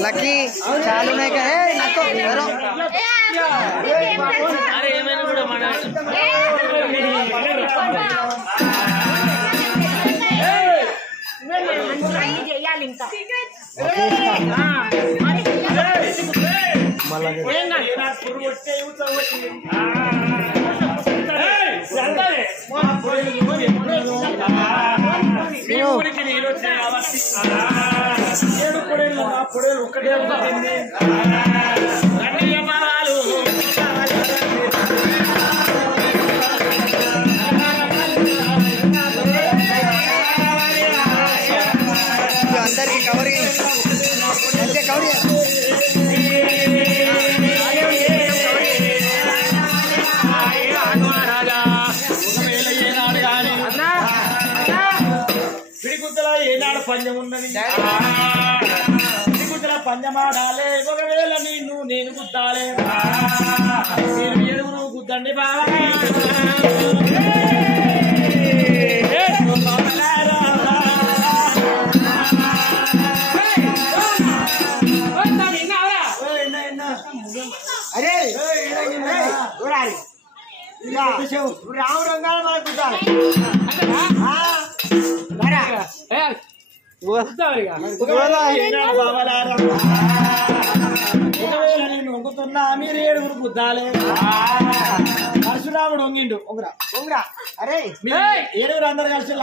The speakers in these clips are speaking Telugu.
లక్కీ చాలు అరే ఏమైనా కూడా మన చేయాలి ఇంకా ఒక్కటే ఉంటుంది అందరికి కవరి అంతే కవరి ఏనాడు పందెం ఉన్నది పందమాడాలే ఒకవేళ నేను గుద్దాలే మీరు ఎరుగురు గుద్దండి బాగా అరే రాముడు మనకు ఒకవేళ నేను వంగుతున్నా మీరు ఏడుగురు గుద్దాలే పరశురాముడు వంగిండు ఒంగురా అరే ఏడుగురు అందరు కలిసి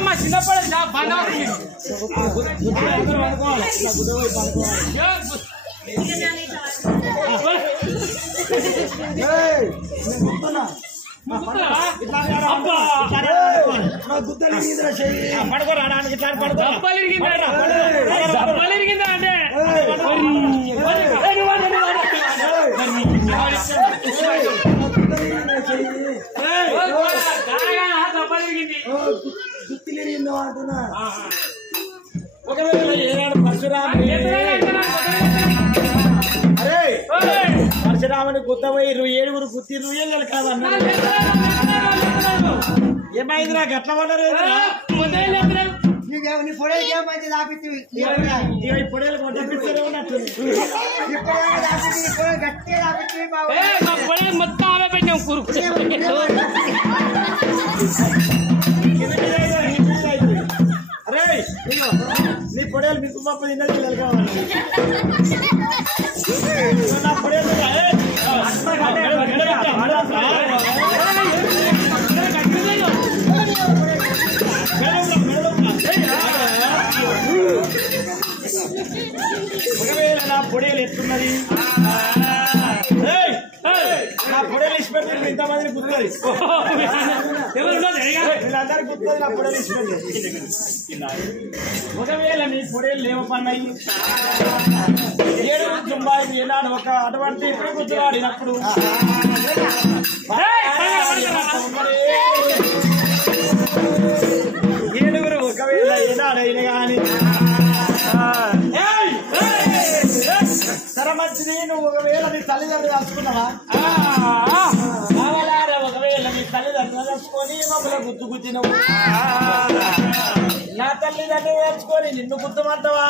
మా చిన్నప్పుడు పడుకోరాడానికి ఒకవేళ ఏనాడు పరశురాముడు పరశురాముని గుద్దపోయి ఏడుగురు గుత్తి రుయ్యలు కాదన్నా ఏమైంది నాకు ఎట్లా పడ్డారు పొడేలు కొట్టించారే ఉన్నట్టు మొత్తం అవే పెట్టాం కురుకు అరే నీ పొడేలు మీకు పాప తిన్నది కావాలి నా పొడేలు ఒకవేళ నా పొడేలు ఎత్తున్నది నా పొడేలు ఇచ్చి పెడుతుంది ఇంతమందిని గుర్తుంది వీళ్ళందరికీ గుర్తుంది నా పొడేలు ఇచ్చి పెడుతుంది ఒకవేళ నీ పొడేలు లేవపన్నాయి ఏడుగురు చుంబాయి ఏనాడు ఒక అటువంటి గుర్తు ఆడినప్పుడు ఏడుగురు ఒకవేళ ఏనాడైనా కానీ సరే మంచిది నువ్వు ఒకవేళ నీ తల్లిదండ్రులు కలుసుకున్నావా ఒకవేళ నీ తల్లిదండ్రులు కలుసుకొని మమ్మల్ని గుర్తు గుద్దినవు నా తల్లిదండ్రులు కలుసుకొని నిన్ను గుర్తుమంటావా